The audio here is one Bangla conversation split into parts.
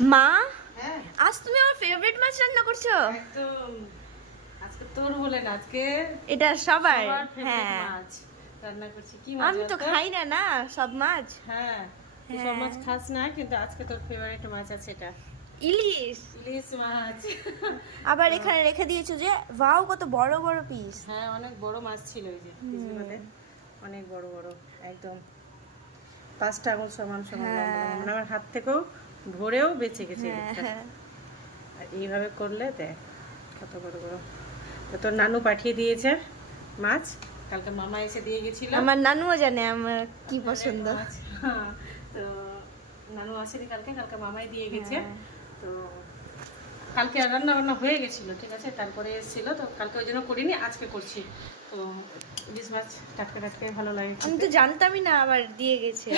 মা, হ্যাঁ আজ তুমি আমার ফেভারিট মাছ রান্না করছো। একদম। আজকে তোর বলে না, আজকে এটা সবার। সবার ফেভারিট হ্যাঁ, মাছ রান্না করছি। কি মাছ আমি তো বলতো? খাই না না সব মাছ। হ্যাঁ, তুই সব হ্যাঁ, মাছ খাস না, কিন্তু আজকে তোর ফেভারিট মাছ আছে এটা, ইলিশ। ইলিশ মাছ। আবার তো, এখানে রেখে দিয়েছো যে, ওয়াও কত বড় বড় পিস। হ্যাঁ অনেক বড় মাছ ছিল এই যে পিসগুলোতে, অনেক বড় বড়, একদম 5টা আঙুল সমান সমান লম্বা হ্যাঁ। লম্বা। মানে আমার হাত থেকেও ভরেও বেঁচে গেছে হ্যাঁ ইলিশটা। হ্যাঁ। আর এইভাবে করলে দেখ কত বড় বড়। তো তোর নানু পাঠিয়ে দিয়েছে মাছ, কালকে মামা এসে দিয়ে গেছিল। আমার নানুও জানে আমার কি পছন্দ। মাছ, হ্যাঁ। তো নানু আসেনি কালকে, কালকে মামাই দিয়ে গেছে। হ্যাঁ। তো কালকে আর রান্না বান্না হয়ে গেছিলো, ঠিক আছে, তারপরে এসেছিল তো কালকে ওই জন্য করিনি, আজকে করছি। তো ইলিশ মাছ টাটকা টাটকা ভালো লাগে আমি খেতে। তো জানতামই না আবার দিয়ে গেছে।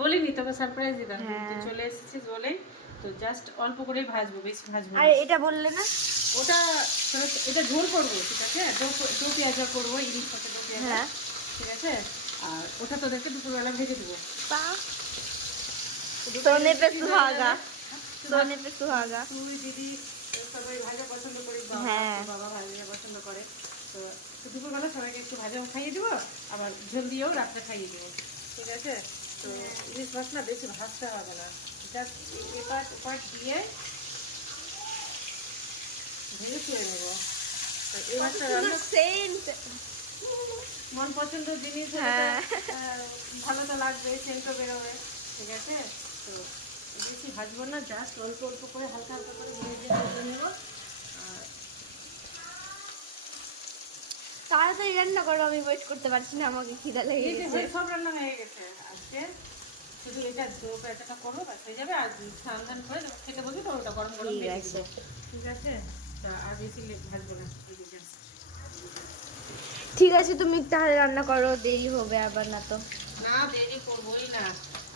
বলিনি তোকে, সারপ্রাইজ দিতাম, হ্যাঁ। তুই চলে এসেছিস বলেই। তো জাস্ট অল্প করেই ভাজবো, বেশি ভাজবো আর না। এটা বললে না? ওটা এটা ঝোল করবো, ঠিক আছে, দো পেঁয়াজা করবো, ইলিশ মাছের দো পেঁয়াজা, হ্যাঁ। ঠিক আছে। আর ওটা তোদেরকে দুপুরবেলা ভেজে দেবো। বাহ, সোনে पे सुहागा, सोने पे सुहागा। তুই দিদি সবাই ভাজা পছন্দ করি, হ্যাঁ। বাবা ভাজা পছন্দ করে। তো দুপুরবেলা সবাইকে একটু ভাজা খাইয়ে দেবো, আবার ঝোল দিয়েও রাত্রে খাইয়ে দেবো, ঠিক আছে। তো ইলিশ মাছ না বেশি ভাজতে হবে না, জাস্ট এপাট ওপাট দিয়ে ভেজে তুলে নেবো। তো এই মাছটা রান্না সেন্ট। মন পছন্দ জিনিস হলে তো, হ্যাঁ। ভালো তো লাগবে, সেন্টও বেরোবে, ঠিক আছে। তো বেশি ভাজবো না, জাস্ট অল্প অল্প করে হালকা হালকা করে ভেজে নেবো। আর তাড়াতাড়ি রান্না করো, আমি ওয়েট করতে পারছি না, আমাকে খিদা লেগে এই যে গেছে। সব রান্না হয়ে গেছে আজকে, শুধু এটা দো পেঁয়াজাটা করবো, ব্যাস হয়ে যাবে। আর স্নান টান করে যখন খেতে বসবি তো ওটা গরম গরম ঠিক ভেজে আছে। দিবো, ঠিক আছে। তা আর বেশি ভাজবো না, just ঠিক আছে, তুমি তাহলে রান্না করো, দেরি হবে আবার না তো। না দেরি করবোই না।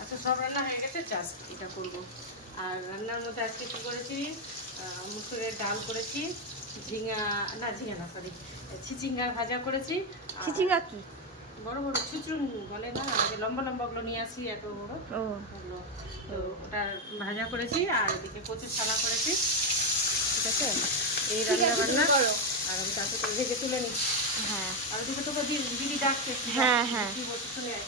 আচ্ছা সব রান্না হয়ে গেছে, জাস্ট এটা করবো। আর রান্নার মধ্যে আজকে কি করেছি, মুসুরের ডাল করেছি, ঝিঙা না, ঝিঙা না সরি, চিচিঙ্গার ভাজা করেছি। আর চিচিঙ্গা কি? বড় বড় ছুচুং বলে না, যে লম্বা লম্বাগুলো নিয়ে আসি এত বড়, ও, ওগুলো। তো ওটার ভাজা করেছি, আর এদিকে কচুর ছানা করেছি, ঠিক আছে। এই ঠিক রান্না আছে, তুমি বান্না। করো। আর আমি তাতে করে ভেজে তুলে নিই। হ্যাঁ আর ওদিকে তোকে দিদি ডাকছে, হ্যাঁ হ্যাঁ। কি বলছে শুনে আয়।